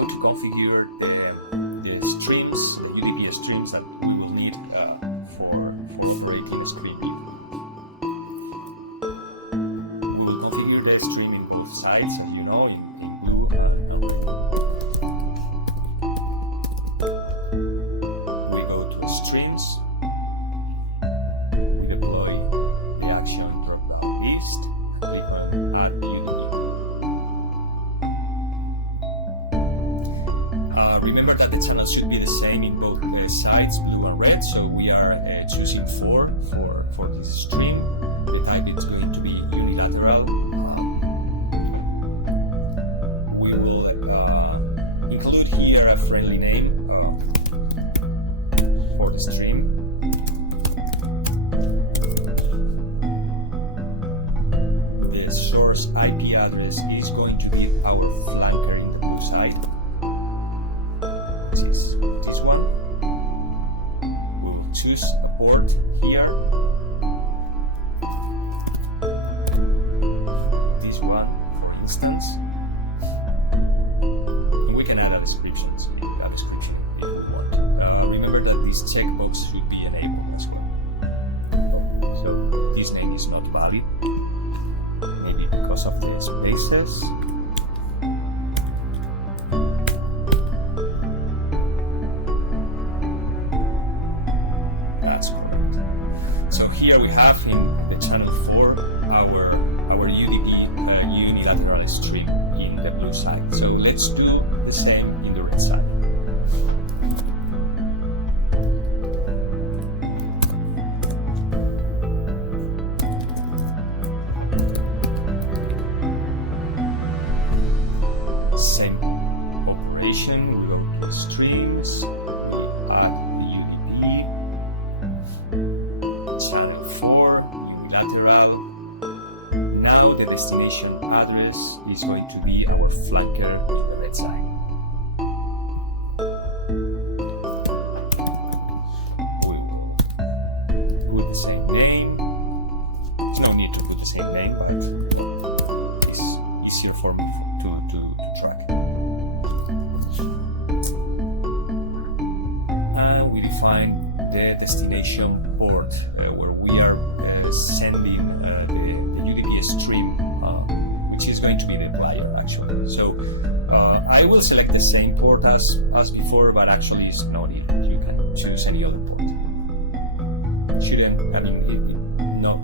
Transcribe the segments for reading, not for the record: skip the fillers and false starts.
how to configure the streams, the UDP streams that we will need for operating streaming. We will configure that stream in both sides, as you know, in blue and no. We go to streams. We deploy the action drop-down list. Click on add UDP. Remember that the channel should be the same in both sides, blue and red, so we are choosing 4 for this stream. The type is going to be unilateral. We will include here a friendly name for the stream. The source IP address is going to be our flanker in the blue side. This one. We'll choose a port here. This one, for instance. And we can add a description, if we want. Remember that this checkbox should be enabled as well. So this name is not valid, maybe because of the spaces. Here we have in the channel 4 our UDP unilateral stream in the blue side. So let's do the same in the red side. Same operation, we go to streams, we add the UDP. Channel 4, unilateral. Now the destination address is going to be our flanker on the red side. We put the same name. There's no need to put the same name, but it's easier for me to track. And we define the destination port where we are sending the UDP stream, which is going to be the wire actually. So I will select the same port as before, but actually it's not it. You can choose any other port.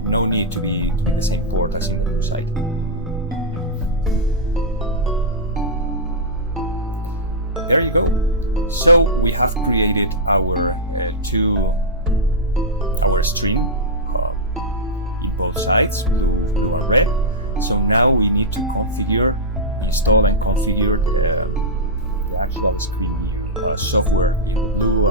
No need to be the same port as in the blue side. There you go. So we have created our our stream in both sides, blue and red. So now we need to install and configure the actual stream software in blue